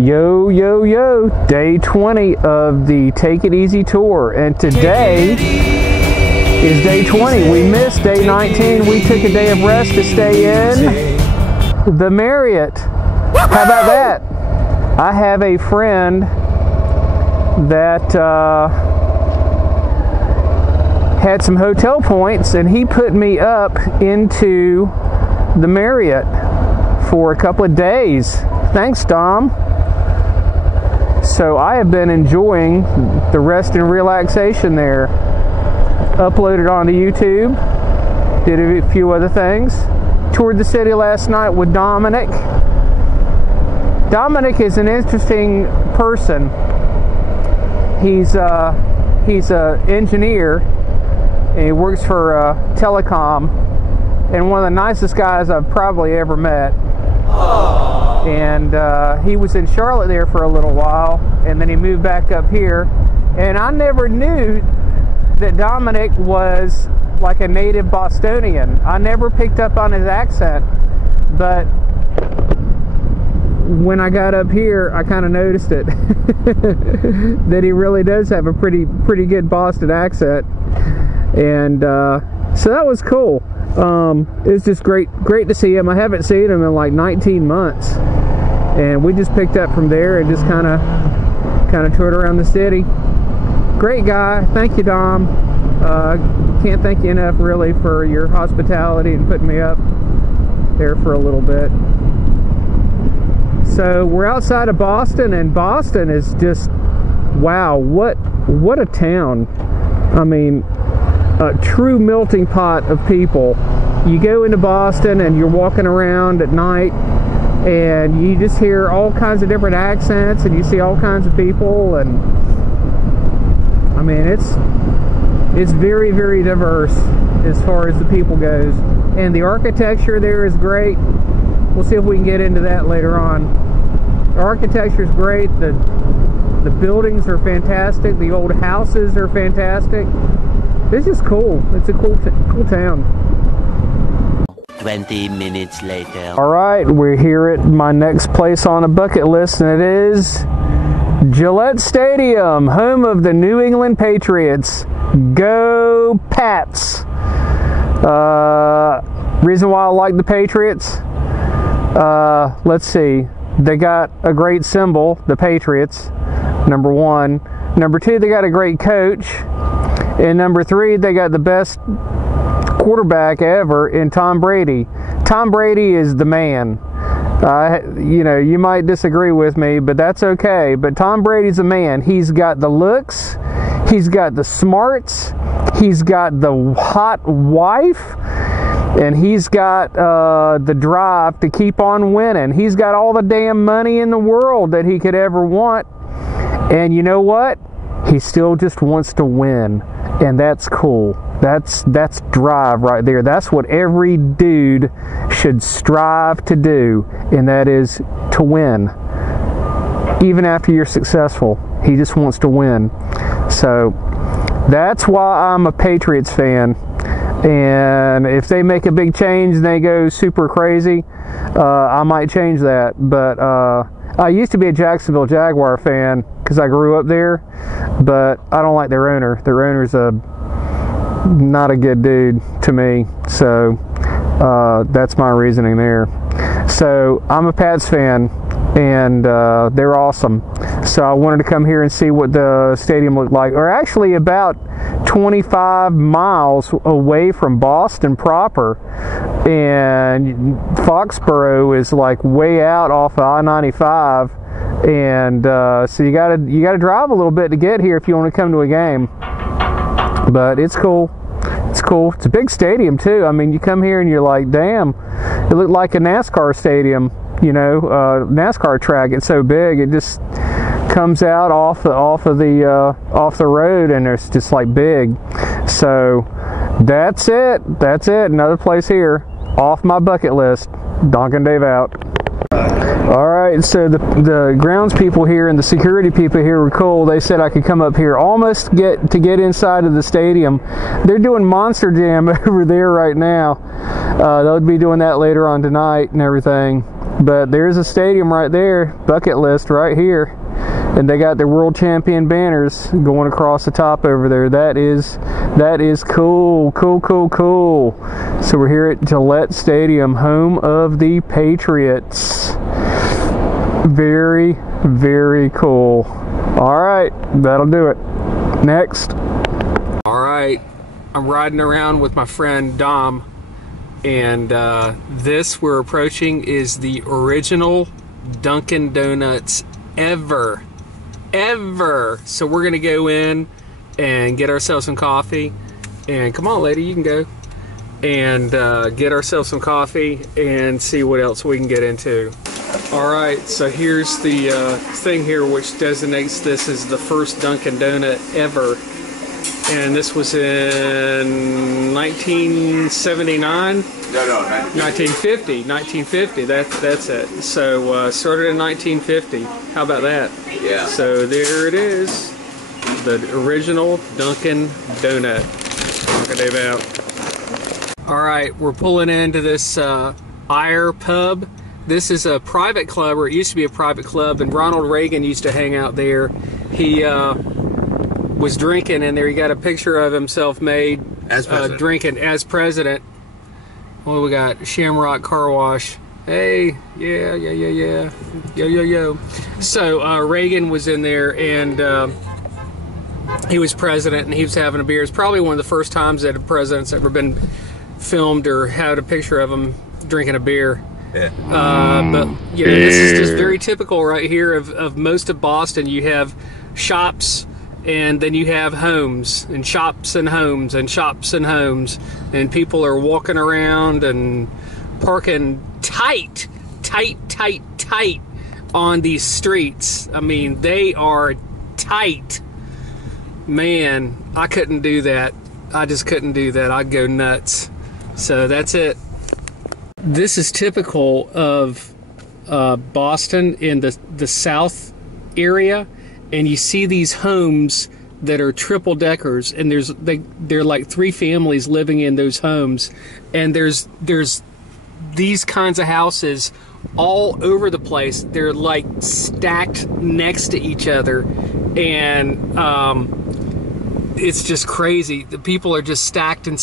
Yo, yo, yo, day 20 of the Take It Easy tour, and today is day 20. We missed day 19. We took a day of rest to stay in the Marriott. How about that? I have a friend that had some hotel points, and he put me up into the Marriott for a couple of days. Thanks, Dom. So I have been enjoying the rest and relaxation there. Uploaded onto YouTube, did a few other things. Toured the city last night with Dominic. Dominic is an interesting person. He's an engineer, and he works for telecom, and one of the nicest guys I've probably ever met. And he was in Charlotte there for a little while, and then he moved back up here. And I never knew that Dominic was like a native Bostonian. I never picked up on his accent, but when I got up here, I kind of noticed it. That he really does have a pretty good Boston accent. And so that was cool. It's just great to see him. I haven't seen him in like 19 months, and we just picked up from there and just kind of toured around the city. Great guy. Thank you, Dom. Can't thank you enough, really, for your hospitality and putting me up there for a little bit. So we're outside of Boston, and Boston is just, wow, what a town. I mean, a true melting pot of people. You go into Boston and you're walking around at night, and you just hear all kinds of different accents, and you see all kinds of people, and I mean, it's very, very diverse as far as the people goes, and the architecture there is great. We'll see if we can get into that later on. The architecture is great. The buildings are fantastic. The old houses are fantastic. This is cool. It's a cool town. 20 minutes later. Alright, we're here at my next place on the bucket list, and it is Gillette Stadium, home of the New England Patriots. Go Pats! Reason why I like the Patriots? Let's see. They got a great symbol, the Patriots, number one. Number two, they got a great coach. And number three, they got the best quarterback ever in Tom Brady. Tom Brady is the man. You know, you might disagree with me, but that's okay. But Tom Brady's the man. He's got the looks. He's got the smarts. He's got the hot wife. And he's got the drive to keep on winning. He's got all the damn money in the world that he could ever want. And you know what? He still just wants to win. And that's cool. That's drive right there. That's what every dude should strive to do, and that is to win. Even after you're successful, he just wants to win. So that's why I'm a Patriots fan. And if they make a big change and they go super crazy, I might change that. But I used to be a Jacksonville Jaguar fan because I grew up there, but I don't like their owner. Their owner's not a good dude to me, so that's my reasoning there. So I'm a Pats fan, and they're awesome. So I wanted to come here and see what the stadium looked like. Or actually about 25 miles away from Boston proper, and Foxborough is like way out off of I-95, and so you gotta drive a little bit to get here if you want to come to a game. But it's cool. It's cool. It's a big stadium too. I mean, you come here and you're like, damn, it looked like a NASCAR stadium, you know, NASCAR track. It's so big. It just comes out off the road, and it's just like big. So that's it. Another place here off my bucket list. Dunkin Dave out. All right, so the grounds people here and the security people here were cool. They said I could come up here almost get inside of the stadium. They're doing Monster Jam over there right now. They'll be doing that later on tonight and everything. But there's a stadium right there, bucket list right here. And they got their world champion banners going across the top over there. That is cool, cool. So we're here at Gillette Stadium, home of the Patriots. Very, very cool. All right, that'll do it. Next. All right, I'm riding around with my friend Dom, and this we're approaching is the original Dunkin Donuts ever. So we're gonna go in and get ourselves some coffee, and come on lady, you can go, and get ourselves some coffee and see what else we can get into. All right, so here's the thing here which designates this as the first Dunkin Donut ever, and this was in 1979. No, 1950. That's it. So started in 1950. How about that? Yeah. So there it is, the original Dunkin Donut. All right, we're pulling into this Ire Pub. This is a private club, or it used to be a private club, and Ronald Reagan used to hang out there. He was drinking in there. He got a picture of himself made as drinking as president. Well, we got Shamrock Car Wash. Hey, yeah. Yo. So Reagan was in there, and he was president, and he was having a beer. It's probably one of the first times that a president's ever been filmed or had a picture of him drinking a beer. Yeah. But yeah, this is just very typical right here of most of Boston. You have shops, and then you have homes, and shops and homes, and shops and homes, and people are walking around and parking tight on these streets. I mean, they are tight. Man, I couldn't do that. I just couldn't do that. I'd go nuts. So that's it. This is typical of Boston in the south area, and you see these homes that are triple deckers, and they're like 3 families living in those homes, and there's these kinds of houses all over the place. They're like stacked next to each other, and it's just crazy. The people are just stacked on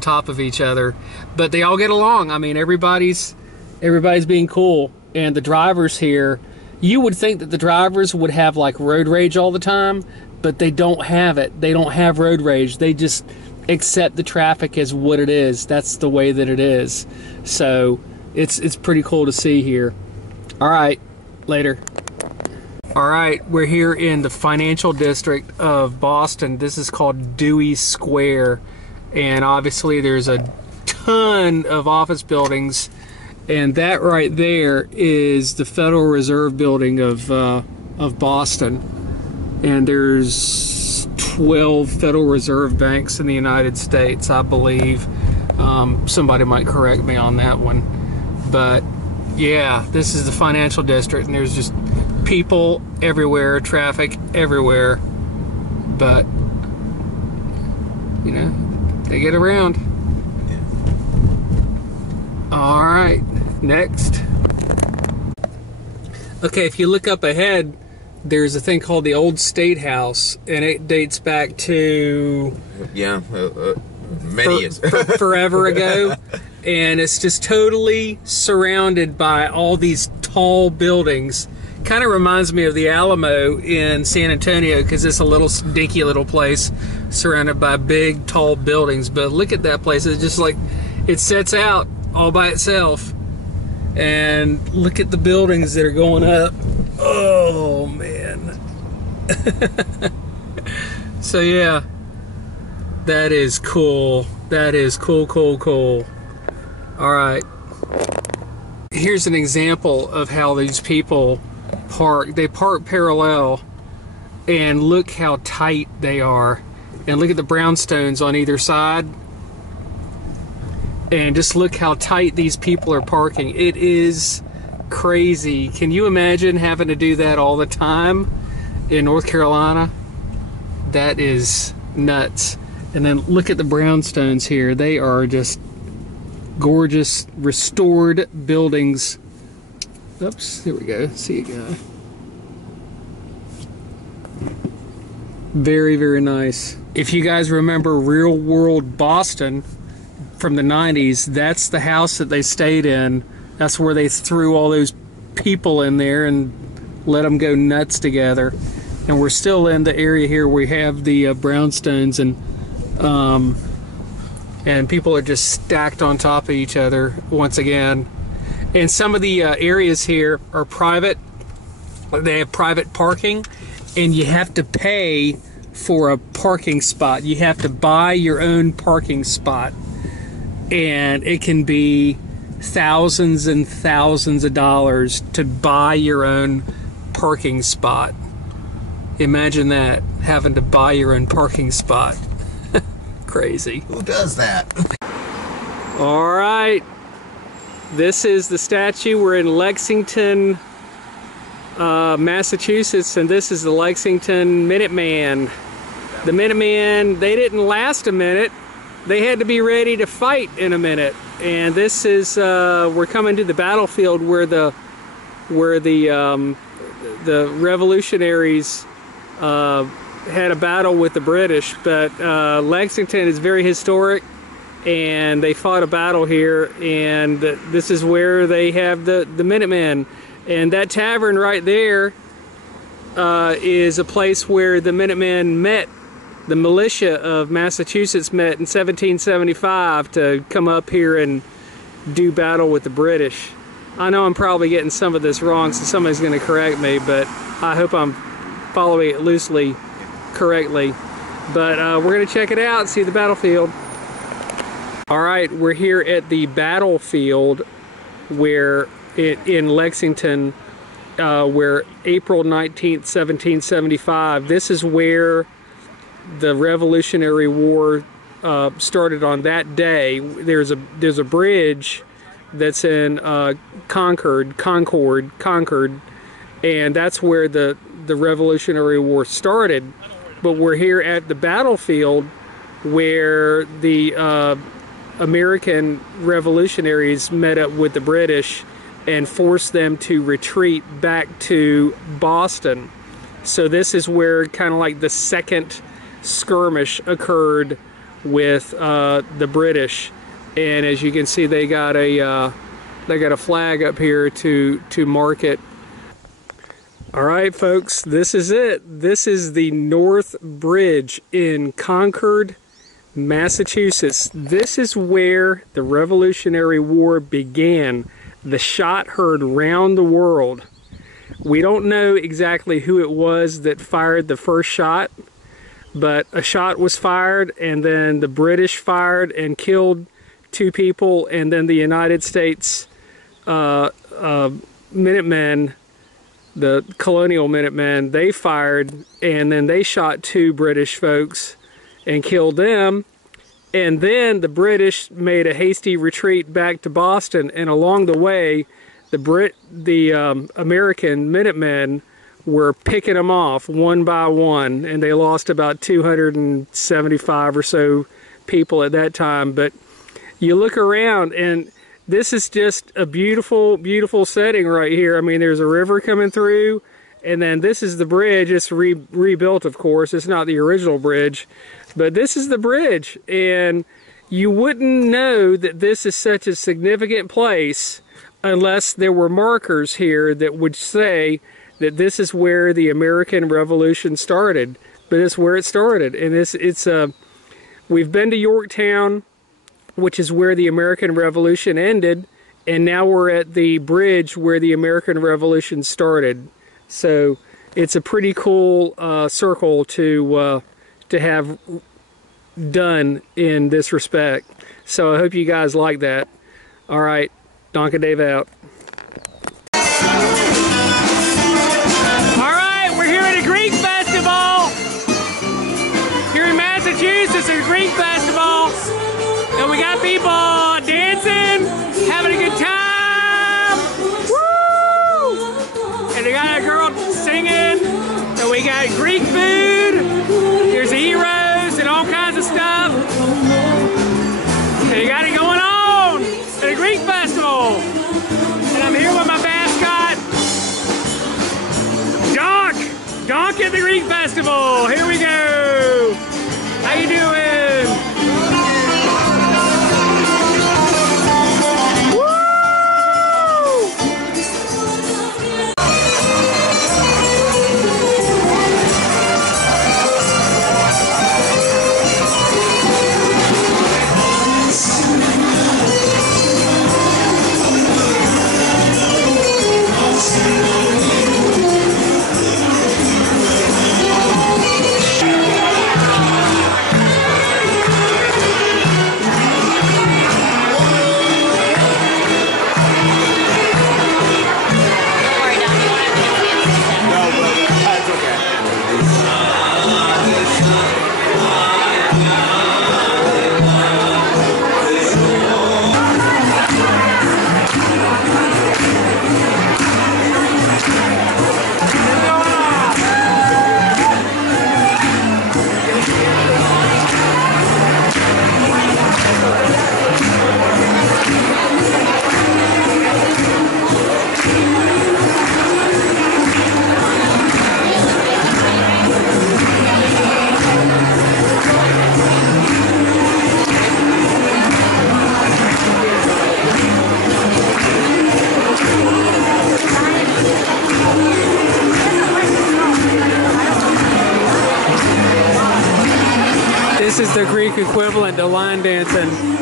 top of each other, but they all get along. I mean, everybody's being cool, and the drivers here, you would think that the drivers would have like road rage all the time, but they don't have it. They don't have road rage. They just accept the traffic as what it is. That's the way that it is. So it's pretty cool to see here. All right, later. All right, we're here in the financial district of Boston. This is called Dewey Square, and obviously there's a ton of office buildings, and that right there is the Federal Reserve Building of Boston, and there's 12 Federal Reserve banks in the United States, I believe. Somebody might correct me on that one, but yeah, this is the financial district, and there's just people everywhere, traffic everywhere, but you know, they get around. All right, next. Okay, if you look up ahead, there's a thing called the Old State House, and it dates back to many years, forever ago, and it's just totally surrounded by all these tall buildings. Kind of reminds me of the Alamo in San Antonio, because it's a little dinky little place surrounded by big tall buildings. But look at that place. It's just like it sets out all by itself, and look at the buildings that are going up. Oh man. So yeah, that is cool. That is cool. All right, here's an example of how these people park. They park parallel, and look how tight they are, and look at the brownstones on either side, and just look how tight these people are parking. It is crazy. Can you imagine having to do that all the time in North Carolina? That is nuts. And then look at the brownstones here. They are just gorgeous, restored buildings. Oops, here we go. See it go. Very, very nice. If you guys remember Real World Boston from the 90s, that's the house that they stayed in. That's where they threw all those people in there and let them go nuts together. And we're still in the area here where we have the brownstones, and people are just stacked on top of each other once again. And some of the areas here are private. They have private parking, and you have to pay for a parking spot. You have to buy your own parking spot, and it can be thousands and thousands of dollars to buy your own parking spot. Imagine that, having to buy your own parking spot. Crazy. Who does that? All right, this is the statue. We're in Lexington, Massachusetts, and this is the Lexington Minuteman. The Minutemen, they didn't last a minute. They had to be ready to fight in a minute. And this is, we're coming to the battlefield where the revolutionaries had a battle with the British. But Lexington is very historic, and they fought a battle here, and this is where they have the Minutemen. And that tavern right there is a place where the Minutemen met. The militia of Massachusetts met in 1775 to come up here and do battle with the British. I know I'm probably getting some of this wrong, so somebody's going to correct me, but I hope I'm following it loosely correctly. But we're going to check it out and see the battlefield. All right, we're here at the battlefield where in Lexington, where April 19th, 1775. This is where the Revolutionary War started on that day. There's a bridge that's in Concord, and that's where the Revolutionary War started. But we're here at the battlefield where the American revolutionaries met up with the British and forced them to retreat back to Boston. So this is where kind of like the second skirmish occurred with the British, and as you can see, they got a flag up here to mark it. All right, folks, this is it. This is the North Bridge in Concord, Massachusetts. This is where the Revolutionary War began. The shot heard round the world. We don't know exactly who it was that fired the first shot, but a shot was fired, and then the British fired and killed 2 people, and then the United States Minutemen, the colonial Minutemen, they fired, and then they shot 2 British folks and killed them. And then the British made a hasty retreat back to Boston, and along the way, the American Minutemen were picking them off one by one, and they lost about 275 or so people at that time. But you look around, and this is just a beautiful, beautiful setting right here. I mean, there's a river coming through, and then this is the bridge. It's rebuilt, of course. It's not the original bridge, but this is the bridge, and you wouldn't know that this is such a significant place unless there were markers here that would say that this is where the American Revolution started. But it's where it started, and we've been to Yorktown, which is where the American Revolution ended, and now we're at the bridge where the American Revolution started. So it's a pretty cool circle to have done in this respect. So I hope you guys like that. All right, Dunkin Dave out. Massachusetts, a Greek festival, and we got people dancing, having a good time. Woo! got Greek food. There's heroes and all kinds of stuff. They got it going on at a Greek festival. And I'm here with my mascot, Donk at the Greek festival. Here we go. How you doing? This is the Greek equivalent to line dancing.